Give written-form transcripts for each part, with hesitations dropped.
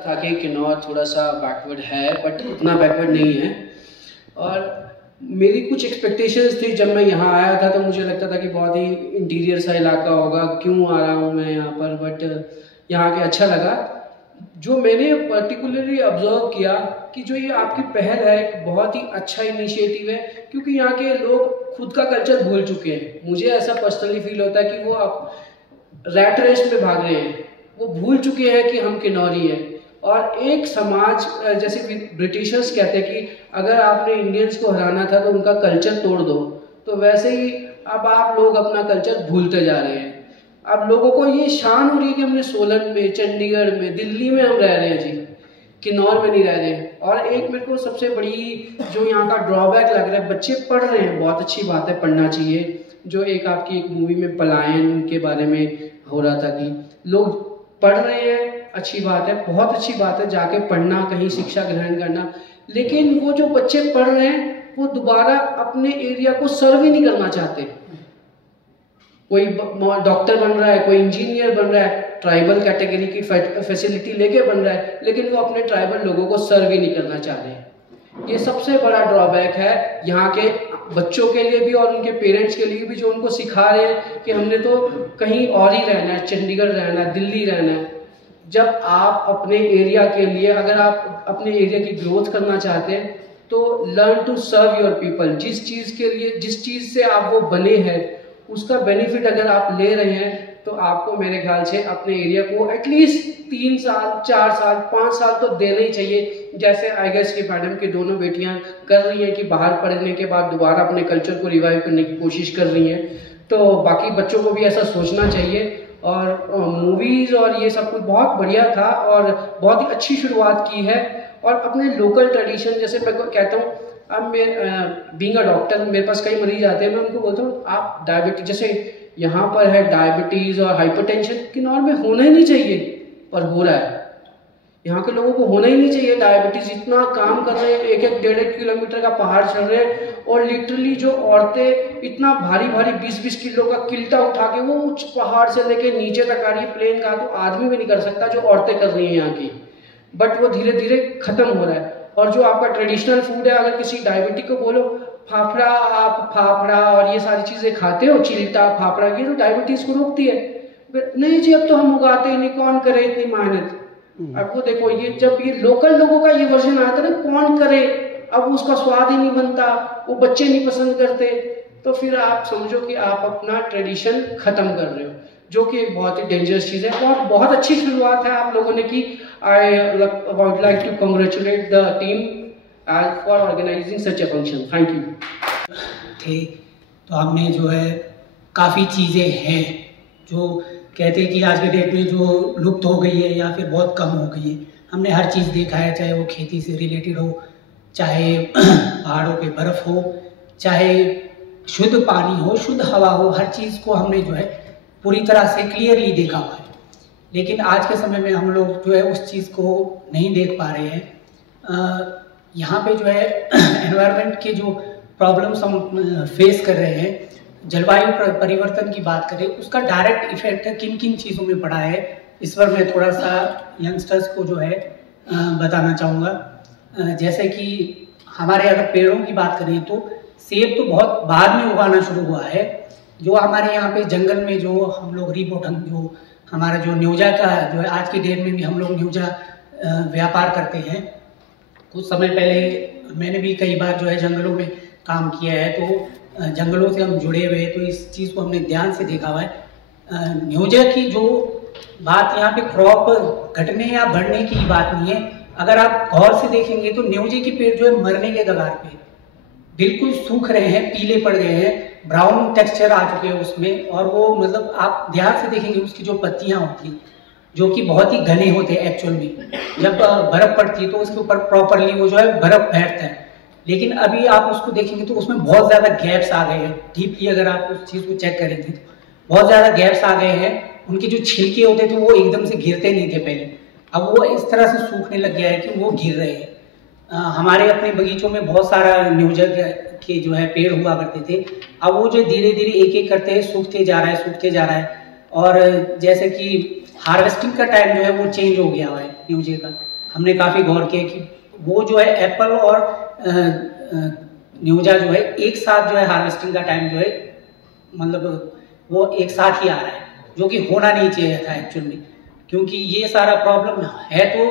था कि किन्नौर थोड़ा सा बैकवर्ड है बट उतना बैकवर्ड नहीं है। और मेरी कुछ एक्सपेक्टेशंस थी जब मैं यहाँ आया था, तो मुझे लगता था कि बहुत ही इंटीरियर सा इलाका होगा, क्यों आ रहा हूँ मैं यहाँ पर, बट यहाँ के अच्छा लगा। जो मैंने पर्टिकुलरली ऑब्जर्व किया कि जो ये आपकी पहल है एक बहुत ही अच्छा इनिशिएटिव है, क्योंकि यहाँ के लोग खुद का कल्चर भूल चुके हैं। मुझे ऐसा पर्सनली फील होता है कि वो अब रैट रेस में भाग रहे हैं, वो भूल चुके हैं कि हम किन्नौरी हैं। और एक समाज, जैसे ब्रिटिशर्स कहते हैं कि अगर आपने इंडियंस को हराना था तो उनका कल्चर तोड़ दो, तो वैसे ही अब आप लोग अपना कल्चर भूलते जा रहे हैं। अब लोगों को ये शान हो रही है कि हमने सोलन में, चंडीगढ़ में, दिल्ली में हम रह रहे हैं जी, किन्नौर में नहीं रह रहे हैं। और एक मेरे को सबसे बड़ी जो यहाँ का ड्रॉबैक लग रहा है, बच्चे पढ़ रहे हैं, बहुत अच्छी बात है, पढ़ना चाहिए। जो एक आपकी एक मूवी में पलायन के बारे में हो रहा था कि लोग पढ़ रहे हैं, अच्छी बात है, बहुत अच्छी बात है, जाके पढ़ना, कहीं शिक्षा ग्रहण करना। लेकिन वो जो बच्चे पढ़ रहे हैं वो दोबारा अपने एरिया को सर्व ही नहीं करना चाहते। कोई डॉक्टर बन रहा है, कोई इंजीनियर बन रहा है, ट्राइबल कैटेगरी की फैसिलिटी लेके बन रहा है, लेकिन वो अपने ट्राइबल लोगों को सर्व ही नहीं करना चाह रहे। ये सबसे बड़ा ड्रॉबैक है यहाँ के बच्चों के लिए भी और उनके पेरेंट्स के लिए भी, जो उनको सिखा रहे हैं कि हमने तो कहीं और ही रहना है, चंडीगढ़ रहना है, दिल्ली रहना है। जब आप अपने एरिया के लिए, अगर आप अपने एरिया की ग्रोथ करना चाहते हैं तो learn to serve your people. जिस चीज़ के लिए, जिस चीज़ से आप वो बने हैं, उसका बेनिफिट अगर आप ले रहे हैं तो आपको मेरे ख्याल से अपने एरिया को एटलीस्ट 3 साल, 4 साल, 5 साल तो देना ही चाहिए। जैसे आई गेस कि मैडम की दोनों बेटियां कर रही हैं कि बाहर पढ़ने के बाद दोबारा अपने कल्चर को रिवाइव करने की कोशिश कर रही हैं, तो बाकी बच्चों को भी ऐसा सोचना चाहिए। और मूवीज़ और ये सब कुछ बहुत बढ़िया था और बहुत ही अच्छी शुरुआत की है। और अपने लोकल ट्रेडिशन, जैसे मैं कहता हूँ, अब मैं बीइंग अ डॉक्टर, मेरे पास कई मरीज आते हैं, मैं उनको बोलता हूँ आप डायबिटीज, जैसे यहाँ पर है डायबिटीज़ और हाइपरटेंशन, किन्नौर में होना ही नहीं चाहिए पर हो रहा है। यहाँ के लोगों को होना ही नहीं चाहिए डायबिटीज़। इतना काम कर रहे हैं, 1-1 किलोमीटर का पहाड़ चढ़ रहे हैं, और लिटरली जो औरतें इतना भारी भारी 20-20 किलो का किल्टा उठा के वो उच्च पहाड़ से लेके नीचे तक आ रही है। प्लेन का तो आदमी भी नहीं कर सकता जो औरतें कर रही हैं यहाँ की, बट वो धीरे धीरे खत्म हो रहा है। और जो आपका ट्रेडिशनल फूड है, अगर किसी डायबिटिक को बोलो फाफड़ा, आप फाफड़ा और ये सारी चीज़ें खाते हो, चिल्टा फाफड़ा, ये तो डायबिटीज़ को रोकती है। नहीं जी, अब तो हम उगाते ही नहीं, कौन करे इतनी मेहनत। अब वो देखो, ये जब ये लोकल लोगों का ये वर्जन आता है ना, कौन करे, अब उसका स्वाद ही नहीं बनता, वो बच्चे नहीं पसंद करते, तो फिर आप समझो कि आप अपना ट्रेडिशन खत्म कर रहे हो, जो कि एक बहुत ही डेंजरस चीज़ है। और बहुत अच्छी शुरुआत है आप लोगों ने की। I would like to congratulate the team for organising such a function. Thank you. थे तो हमने जो है काफ़ी चीज़ें हैं जो कहते हैं कि आज के डेट में जो लुप्त हो गई है या फिर बहुत कम हो गई है। हमने हर चीज़ देखा है, चाहे वो खेती से रिलेटेड हो, चाहे पहाड़ों पे बर्फ़ हो, चाहे शुद्ध पानी हो, शुद्ध हवा हो, हर चीज़ को हमने जो है पूरी तरह से क्लियरली देखा हुआ है। लेकिन आज के समय में हम लोग जो है उस चीज़ को नहीं देख पा रहे हैं। यहाँ पे जो है एनवायरनमेंट के जो प्रॉब्लम्स हम फेस कर रहे हैं, जलवायु परिवर्तन की बात करें, उसका डायरेक्ट इफेक्ट किन किन चीज़ों में पड़ा है, इस पर मैं थोड़ा सा यंगस्टर्स को जो है बताना चाहूँगा। जैसे कि हमारे अगर पेड़ों की बात करें तो सेब तो बहुत बाद में उगाना शुरू हुआ है। जो हमारे यहाँ पे जंगल में जो हम लोग रिपोर्टन, जो हमारा जो न्योजा का जो है, आज की डेट में भी हम लोग न्योजा व्यापार करते हैं। कुछ समय पहले मैंने भी कई बार जो है जंगलों में काम किया है, तो जंगलों से हम जुड़े हुए हैं, तो इस चीज़ को हमने ध्यान से देखा हुआ है। न्योजा की जो बात यहाँ पे क्रॉप घटने या बढ़ने की बात नहीं है। अगर आप गौर से देखेंगे तो न्योजे के पेड़ जो है मरने के कगार पे, बिल्कुल सूख रहे हैं, पीले पड़ गए हैं, ब्राउन टेक्सचर आ चुके हैं उसमें। और वो मतलब आप ध्यान से देखेंगे उसकी जो पत्तियाँ होती, जो कि बहुत ही घने होते हैं एक्चुअल में, जब बर्फ़ पड़ती है तो उसके ऊपर प्रॉपरली वो जो है बर्फ़ बैठता है। लेकिन अभी आप उसको देखेंगे तो उसमें बहुत ज़्यादा गैप्स आ गए हैं। डीपली अगर आप उस चीज़ को चेक करेंगे तो बहुत ज़्यादा गैप्स आ गए हैं। उनके जो छिलके होते थे वो एकदम से गिरते नहीं थे पहले, अब वो इस तरह से सूखने लग गया है कि वो गिर रहे हैं। हमारे अपने बगीचों में बहुत सारा न्योजा के जो है पेड़ हुआ करते थे, अब वो जो धीरे धीरे एक एक करते सूखते जा रहा है, सूखते जा रहा है। और जैसे कि हार्वेस्टिंग का टाइम जो है वो चेंज हो गया हुआ है न्योजे का। हमने काफ़ी गौर किया कि वो जो है एप्पल और न्यूजा जो है एक साथ जो है हार्वेस्टिंग का टाइम जो है मतलब वो एक साथ ही आ रहा है, जो कि होना नहीं चाहिए था एक्चुअल में, क्योंकि ये सारा प्रॉब्लम है तो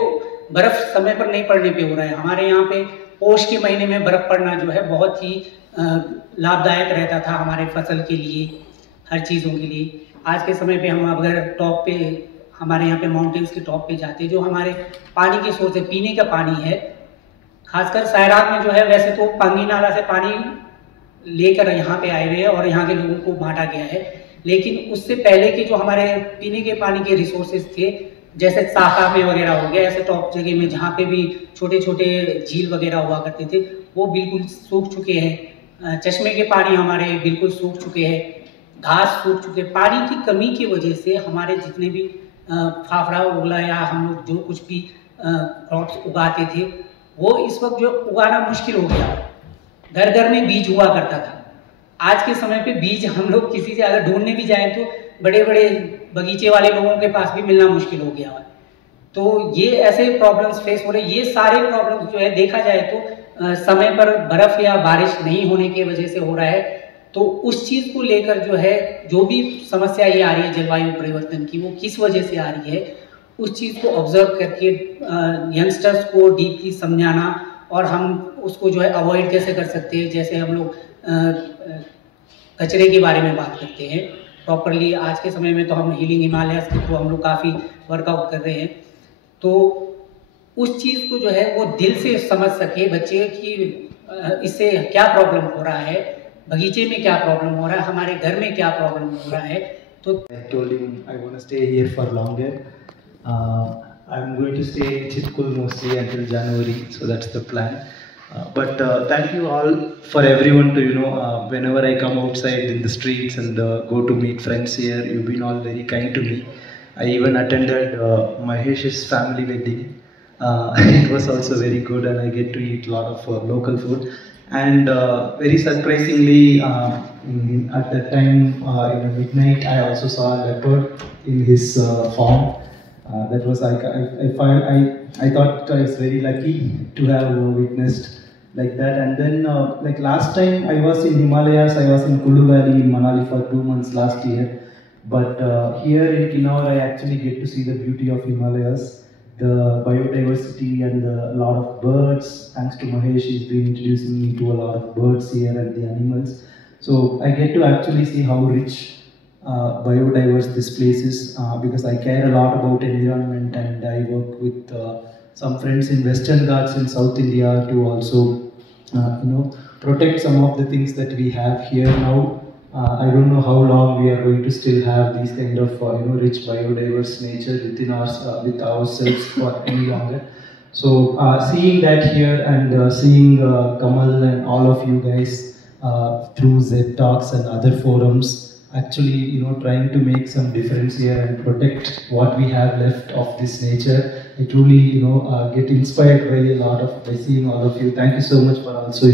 बर्फ़ समय पर नहीं पड़ने पे हो रहा है। हमारे यहाँ पे पौष के महीने में बर्फ़ पड़ना जो है बहुत ही लाभदायक रहता था हमारे फसल के लिए, हर चीज़ों के लिए। आज के समय पे हम अगर टॉप पे हमारे यहाँ पे माउंटेन्स के टॉप पे जाते हैं, जो हमारे पानी के सोर्स है, पीने का पानी है, खासकर सैराट में जो है, वैसे तो पांगी नाला से पानी लेकर यहाँ पे आए हुए हैं और यहाँ के लोगों को बांटा गया है, लेकिन उससे पहले के जो हमारे पीने के पानी के रिसोर्सेज थे, जैसे साखा में वगैरह हो गया, ऐसे टॉप जगह में जहाँ पे भी छोटे छोटे झील वगैरह हुआ करते थे, वो बिल्कुल सूख चुके हैं। चश्मे के पानी हमारे बिल्कुल सूख चुके हैं, घास सूख चुके हैं। पानी की कमी की वजह से हमारे जितने भी फाफड़ा उगला या हम लोग जो कुछ भी क्रॉप्स उगाते थे, वो इस वक्त जो उगाना मुश्किल हो गया। घर घर में बीज हुआ करता था, आज के समय पे बीज हम लोग किसी से अगर ढूंढने भी जाएं तो बड़े बड़े बगीचे वाले लोगों के पास भी मिलना मुश्किल हो गया है। तो ये ऐसे प्रॉब्लम्स फेस हो रहे हैं। ये सारे प्रॉब्लम्स जो है देखा जाए तो समय पर बर्फ या बारिश नहीं होने की वजह से हो रहा है। तो उस चीज़ को लेकर जो है जो भी समस्या ये आ रही है जलवायु परिवर्तन की, वो किस वजह से आ रही है, उस चीज़ को ऑब्जर्व करके यंगस्टर्स को डीपली समझाना और हम उसको जो है अवॉइड कैसे कर सकते हैं। जैसे हम लोग कचरे के बारे में बात करते हैं प्रॉपरली, आज के समय में तो हम हीलिंग हिमालयस के थ्रू हम लोग काफ़ी वर्कआउट कर रहे हैं, तो उस चीज़ को जो है वो दिल से समझ सके बच्चे कि इससे क्या प्रॉब्लम हो रहा है, बगीचे में क्या प्रॉब्लम हो रहा है, हमारे घर में क्या प्रॉब्लम हो रहा है। तो I told him I want to stay here for longer. I'm going to stay in Chitkul mostly until January, so that's the plan. But thank you all for everyone to whenever I come outside in the streets and go to meet friends here, you've been all very kind to me. I even attended Mahesh's family wedding. It was also very good, and I get to eat a lot of local food. And very surprisingly, at that time in midnight, I also saw a leopard in his farm. That was I thought I was very lucky to have witnessed like that. And then like last time I was in Himalayas, I was in Kullu Valley in Manali for 2 months last year. But here in Kinnaur, I actually get to see the beauty of Himalayas, the biodiversity and a lot of birds. Thanks to Mahesh, he's been introducing me to a lot of birds here and the animals. So I get to actually see how rich biodiverse this place is, because I care a lot about environment, and I work with some friends in Western Ghats in South India to also protect some of the things that we have here now. I don't know how long we are going to still have these kind of rich biodiverse nature within with ourselves for any longer. So seeing that here and seeing Kamal and all of you guys through Z Talks and other forums, actually trying to make some difference here and protect what we have left of this nature, I truly get inspired by seeing all of you. Thank you so much for also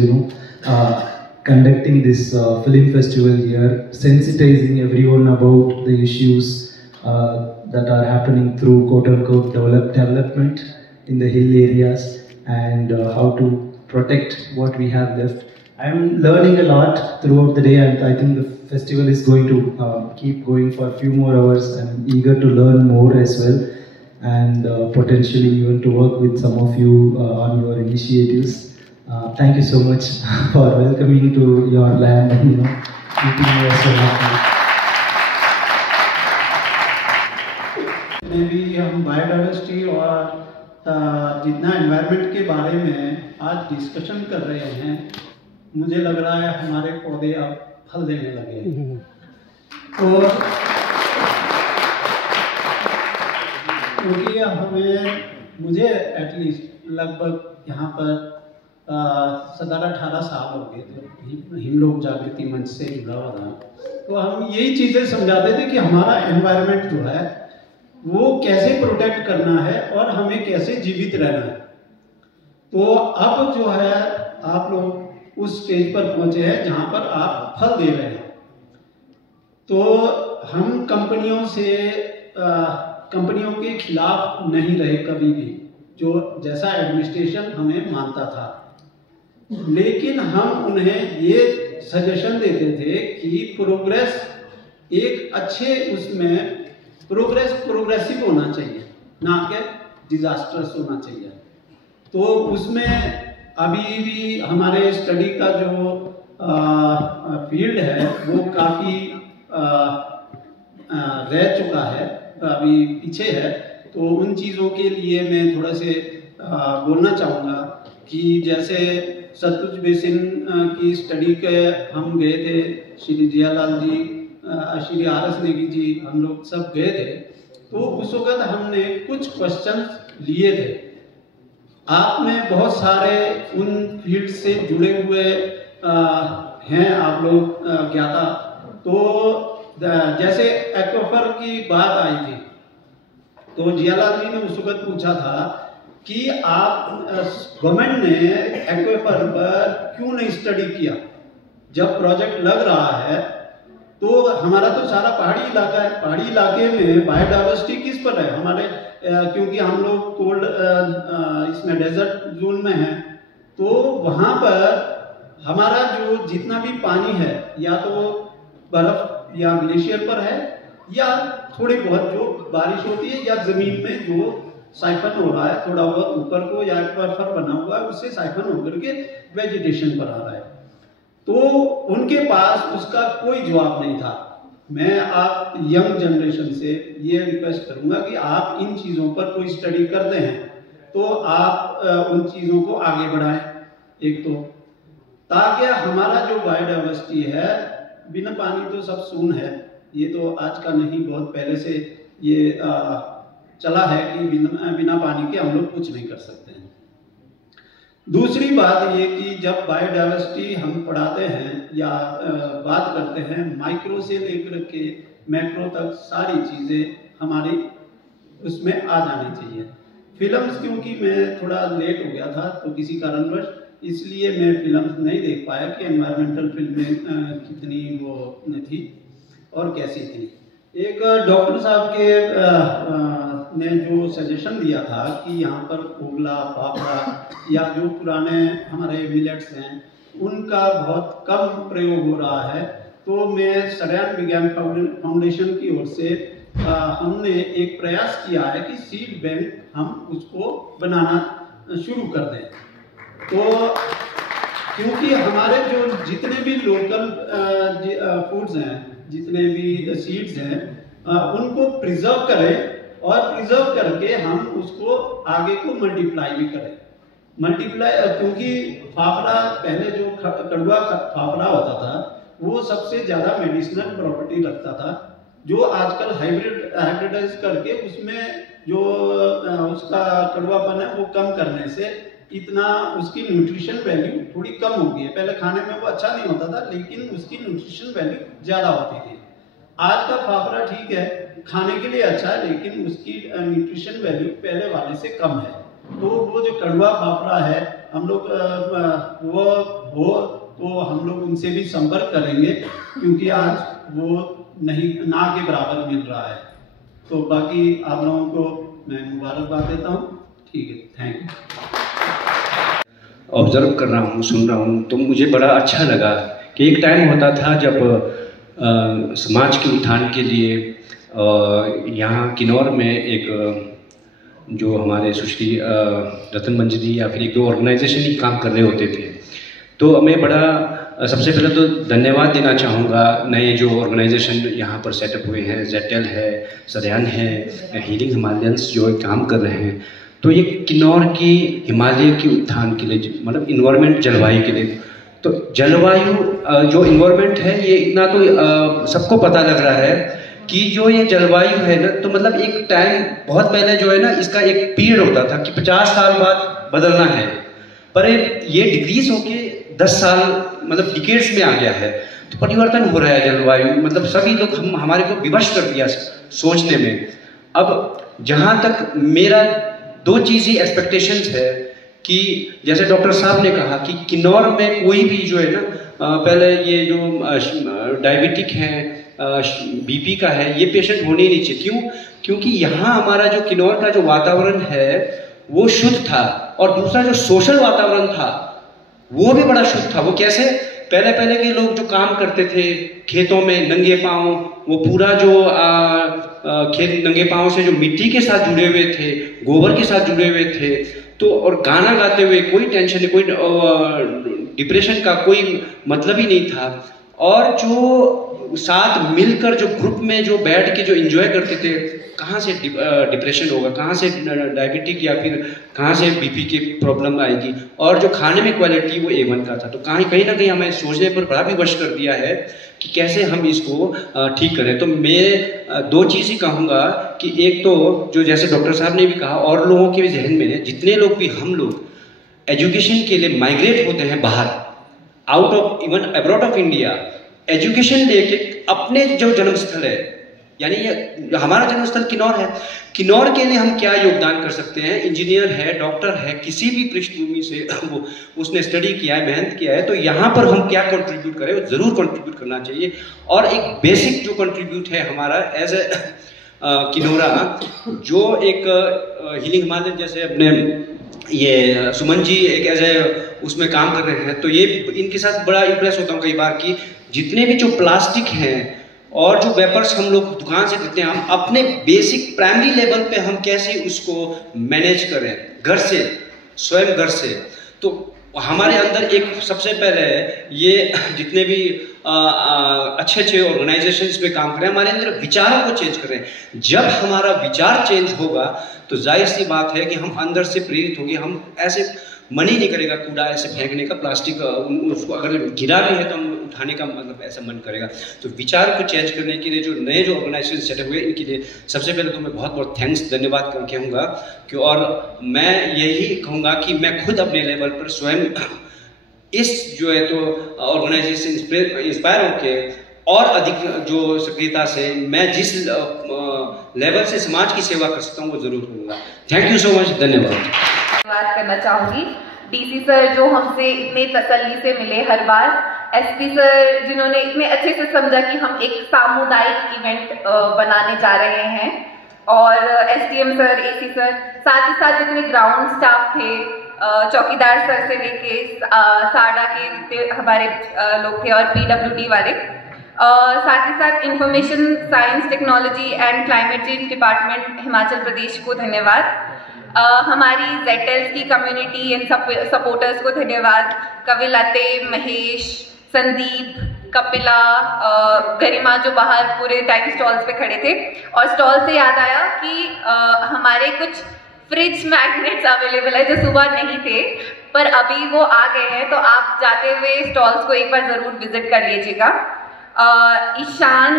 conducting this film festival here, sensitizing everyone about the issues that are happening through quote-unquote development in the hill areas, and how to protect what we have left. I'm learning a lot throughout the day, and I think the festival is going to keep going for a few more hours. I'm eager to learn more as well, and potentially even to work with some of you on your initiatives. Thank you so much for welcoming to your land and keeping me so happy. भी हम biodiversity और जितना environment के बारे में आज discussion कर रहे हैं, मुझे लग रहा है हमारे पौधे अब फल देने लगे हैं। और क्योंकि मुझे एटलीस्ट लगभग यहाँ पर 17-18 साल हो गए थे हिमलोक जागृति मंच से जुड़ा हुआ था, तो हम यही चीज़ें समझाते थे कि हमारा एनवायरनमेंट जो है वो कैसे प्रोटेक्ट करना है और हमें कैसे जीवित रहना है। तो अब जो है आप लोग उस स्टेज पर पहुंचे हैं जहां पर आप फल दे रहे हैं। तो हम कंपनियों के खिलाफ नहीं रहे कभी भी, जो जैसा एडमिनिस्ट्रेशन हमें मानता था, लेकिन हम उन्हें ये सजेशन देते थे कि प्रोग्रेस एक अच्छे उसमें प्रोग्रेसिव होना चाहिए, ना कि डिजास्टर्स होना चाहिए। तो उसमें अभी भी हमारे स्टडी का जो फील्ड है वो काफ़ी रह चुका है, अभी पीछे है। तो उन चीज़ों के लिए मैं थोड़ा से बोलना चाहूँगा कि जैसे सतलुज बेसिन की स्टडी के हम गए थे, श्री जियालाल जी, श्री RS नेगी जी, हम लोग सब गए थे। तो उस वक्त हमने कुछ क्वेश्चंस लिए थे। आप में बहुत सारे उन फील्ड से जुड़े हुए हैं आप लोग ज्ञाता। तो जैसे एक्वाफर की बात आई थी, तो जियालाल जी ने उस वक्त पूछा था कि आप गवर्नमेंट ने एक्वाफर पर क्यों नहीं स्टडी किया। जब प्रोजेक्ट लग रहा है तो हमारा तो सारा पहाड़ी इलाका है, पहाड़ी इलाके में बायोडाइवर्सिटी किस पर है हमारे, क्योंकि हम लोग कोल्ड इसमें डेजर्ट जोन में हैं। तो वहाँ पर हमारा जो जितना भी पानी है या तो बर्फ या ग्लेशियर पर है, या थोड़ी बहुत जो बारिश होती है या जमीन में जो साइफन हो रहा है, थोड़ा बहुत ऊपर को या एक्वाफर बना हुआ है उससे साइफन होकर के वेजिटेशन पर आ रहा है। तो उनके पास उसका कोई जवाब नहीं था। मैं आप यंग जनरेशन से ये रिक्वेस्ट करूंगा कि आप इन चीज़ों पर कोई स्टडी करते हैं तो आप उन चीज़ों को आगे बढ़ाएं, एक तो, ताकि हमारा जो बायोडाइवर्सिटी है, बिना पानी तो सब सून है, ये तो आज का नहीं, बहुत पहले से ये चला है कि बिना पानी के हम लोग कुछ नहीं कर सकते हैं। दूसरी बात ये कि जब बायोडाइवर्सिटी हम पढ़ाते हैं या बात करते हैं, माइक्रो से लेकर के मैक्रो तक सारी चीज़ें हमारी उसमें आ जानी चाहिए। फिल्म्स, क्योंकि मैं थोड़ा लेट हो गया था तो किसी कारणवश, इसलिए मैं फिल्म्स नहीं देख पाया कि एनवायरमेंटल फिल्में कितनी वो थी और कैसी थी। एक डॉक्टर साहब के ने जो सजेशन दिया था कि यहाँ पर कोगला, फाफड़ा या जो पुराने हमारे मिलेट्स हैं उनका बहुत कम प्रयोग हो रहा है। तो मैं सड़ैन विज्ञान फाउंडेशन की ओर से हमने एक प्रयास किया है कि सीड बैंक हम उसको बनाना शुरू कर दें। तो क्योंकि हमारे जो जितने भी लोकल फूड्स हैं, जितने भी सीड्स हैं, उनको प्रिजर्व करें और प्रिजर्व करके हम उसको आगे को मल्टीप्लाई भी करें। क्योंकि फाफड़ा पहले जो कड़वा फाफड़ा होता था वो सबसे ज़्यादा मेडिसिनल प्रॉपर्टी रखता था, जो आजकल हाइब्रिडाइज करके उसमें जो उसका कड़वापन है वो कम करने से इतना उसकी न्यूट्रिशन वैल्यू थोड़ी कम हो गई है। पहले खाने में वो अच्छा नहीं होता था, लेकिन उसकी न्यूट्रिशन वैल्यू ज़्यादा होती थी। आज का फाफड़ा ठीक है, खाने के लिए अच्छा है, लेकिन उसकी न्यूट्रिशन वैल्यू पहले वाले से कम है। तो वो जो कड़वा फाफड़ा है, हम लोग वो हो तो हम लोग उनसे भी संपर्क करेंगे, क्योंकि आज वो नहीं ना के बराबर मिल रहा है। तो बाकी आप लोगों को मैं मुबारकबाद देता हूँ। ठीक है, थैंक यू। ऑब्जर्व कर रहा हूँ, सुन रहा हूँ, तो मुझे बड़ा अच्छा लगा कि एक टाइम होता था जब समाज के उत्थान के लिए यहाँ किन्नौर में एक जो हमारे सुश्री रतन मंजरी या फिर एक दो ऑर्गेनाइजेशन ही काम कर रहे होते थे। तो मैं बड़ा सबसे पहले तो धन्यवाद देना चाहूँगा नए जो ऑर्गेनाइजेशन यहाँ पर सेटअप हुए हैं, जेटेल है, सदयान है, हीलिंग हिमालयंस जो काम कर रहे हैं। तो ये किन्नौर की हिमालय के उत्थान के लिए, मतलब इन्वायरमेंट, जलवायु के लिए, तो जलवायु जो इन्वायरमेंट है ये इतना तो सबको पता लग रहा है कि जो ये जलवायु है ना, तो मतलब एक टाइम बहुत पहले जो है ना, इसका एक पीरियड होता था कि 50 साल बाद बदलना है, पर ये डिक्रीज होके 10 साल मतलब डिकेड्स में आ गया है। तो परिवर्तन हो रहा है जलवायु, मतलब सभी लोग हमारे को विवश कर दिया सोचने में। अब जहाँ तक मेरा दो चीज़ ही एक्सपेक्टेशंस है कि जैसे डॉक्टर साहब ने कहा कि किन्नौर में कोई भी जो है ना, पहले ये जो डायबिटिक है, बीपी का है, ये पेशेंट होने ही नहीं चाहिए। क्यों? क्योंकि यहाँ हमारा जो किन्नौर का जो वातावरण है वो शुद्ध था, और दूसरा जो सोशल वातावरण था वो भी बड़ा शुद्ध था। वो कैसे, पहले के लोग जो काम करते थे खेतों में नंगे पांव, वो पूरा जो खेत नंगे पांव से जो मिट्टी के साथ जुड़े हुए थे, गोबर के साथ जुड़े हुए थे, तो और गाना गाते हुए कोई टेंशन नहीं, कोई डिप्रेशन का कोई मतलब ही नहीं था। और जो साथ मिलकर जो ग्रुप में जो बैठ के जो एंजॉय करते थे, कहाँ से डिप्रेशन होगा, कहाँ से डायबिटिक या फिर कहाँ से बीपी की प्रॉब्लम आएगी। और जो खाने में क्वालिटी वो A1 का था। तो कहीं ना कहीं हमें सोचने पर बड़ा विवश कर दिया है कि कैसे हम इसको ठीक करें। तो मैं दो चीज़ ही कहूँगा कि एक तो जो जैसे डॉक्टर साहब ने भी कहा, और लोगों के भी जहन में, जितने लोग भी हम लोग एजुकेशन के लिए माइग्रेट होते हैं बाहर, out of even abroad of India, education लेके अपने जो जन्मस्थल है, यानी ये हमारा जन्मस्थल किन्नौर है, किन्नौर के लिए हम क्या योगदान कर सकते हैं। इंजीनियर है, डॉक्टर है, किसी भी पृष्ठभूमि से वो उसने स्टडी किया है, मेहनत किया है, तो यहाँ पर हम क्या कंट्रीब्यूट करें, वो ज़रूर कंट्रीब्यूट करना चाहिए। और एक बेसिक जो कंट्रीब्यूट है हमारा एज ए किन्नौरा, जो एक हीलिंग हिमालय जैसे अपने ये सुमन जी एक एज ए उसमें काम कर रहे हैं, तो ये इनके साथ बड़ा इम्प्रेस होता हूँ कई बार कि जितने भी जो प्लास्टिक हैं और जो वेपर्स हम लोग दुकान से देते हैं, हम अपने बेसिक प्राइमरी लेवल पे हम कैसे उसको मैनेज करें घर से, स्वयं घर से। तो हमारे अंदर एक सबसे पहले ये जितने भी अच्छे ऑर्गेनाइजेशंस में काम करें, हमारे अंदर विचारों को चेंज करें। जब हमारा विचार चेंज होगा तो जाहिर सी बात है कि हम अंदर से प्रेरित होंगे। हम ऐसे मन ही नहीं करेगा कूड़ा ऐसे फेंकने का, प्लास्टिक उसको अगर गिरा भी है तो हम उठाने का मतलब ऐसा मन करेगा। तो विचार को चेंज करने के लिए जो नए जो ऑर्गेनाइजेशन सेटअप हुए, इनके लिए सबसे पहले तो मैं बहुत बहुत थैंक्स, धन्यवाद कहूँगा कि, और मैं यही कहूँगा कि मैं खुद अपने लेवल पर स्वयं इस जो है तो ऑर्गेनाइजेशन इंस्पायर होके और अधिक जो सक्रियता से मैं जिस लेवल से समाज की सेवा कर सकता हूँ वो जरूर करूँगा। थैंक यू सो मच, धन्यवाद। बात करना चाहूँगी डीसी सर जो हमसे इतने तसल्ली से मिले हर बार, एसपी सर जिन्होंने इतने अच्छे से समझा कि हम एक सामुदायिक इवेंट बनाने जा रहे हैं, और एसडीएम सर, एसी सर, साथ ही साथ जितने ग्राउंड स्टाफ थे, चौकीदार सर से लेके साडा के जितने हमारे लोग थे, और पीडब्ल्यूडी वाले, साथ ही साथ information science technology and climate change department Himachal Pradesh को धन्यवाद। हमारी जेटेल्स की कम्युनिटी एंड सपोर्टर्स को धन्यवाद। कविलाते, महेश, संदीप, कपिला, गरिमा जो बाहर पूरे टाइम स्टॉल्स पे खड़े थे। और स्टॉल से याद आया कि हमारे कुछ फ्रिज मैग्नेट्स अवेलेबल है जो सुबह नहीं थे पर अभी वो आ गए हैं, तो आप जाते हुए स्टॉल्स को एक बार ज़रूर विजिट कर लीजिएगा। ईशान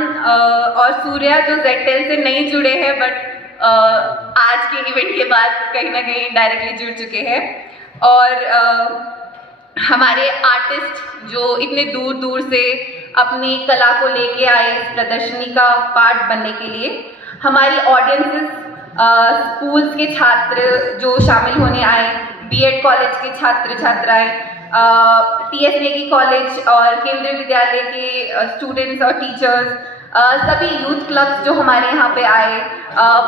और सूर्या जो जेटेल से नहीं जुड़े हैं बट आज के इवेंट के बाद कहीं ना कहीं डायरेक्टली जुड़ चुके हैं, और हमारे आर्टिस्ट जो इतने दूर दूर से अपनी कला को लेके आए इस प्रदर्शनी का पार्ट बनने के लिए, हमारी ऑडियंसेस, स्कूल्स के छात्र जो शामिल होने आए, बीएड कॉलेज के छात्र छात्राएं, टीएस नेगी कॉलेज और केंद्रीय विद्यालय के स्टूडेंट्स और टीचर्स, सभी यूथ क्लब्स जो हमारे यहाँ पे आए,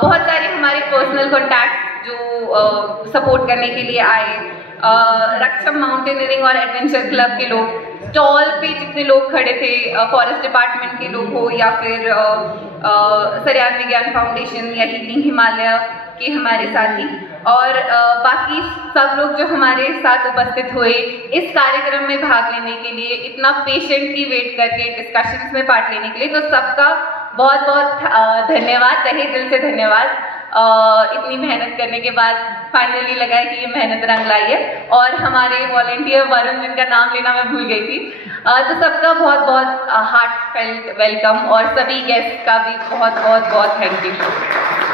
बहुत सारे हमारे पर्सनल कॉन्टैक्ट्स जो सपोर्ट करने के लिए आए, रक्षम माउंटेनियरिंग और एडवेंचर क्लब के लोग, स्टॉल पे जितने लोग खड़े थे, फॉरेस्ट डिपार्टमेंट के लोग हो या फिर सरयान विज्ञान फाउंडेशन या हीलिंग हिमालय के हमारे साथी, और बाकी सब लोग जो हमारे साथ उपस्थित हुए इस कार्यक्रम में भाग लेने के लिए, इतना पेशेंटली वेट करके डिस्कशंस में पार्ट लेने के लिए, तो सबका बहुत बहुत धन्यवाद, तहे दिल से धन्यवाद। इतनी मेहनत करने के बाद फाइनली लगा है कि ये मेहनत रंग लाई है, और हमारे वॉलंटियर वरुण जिनका नाम लेना मैं भूल गई थी, तो सबका बहुत बहुत हार्ट फेल्ट वेलकम, और सभी गेस्ट का भी बहुत बहुत बहुत थैंक यू।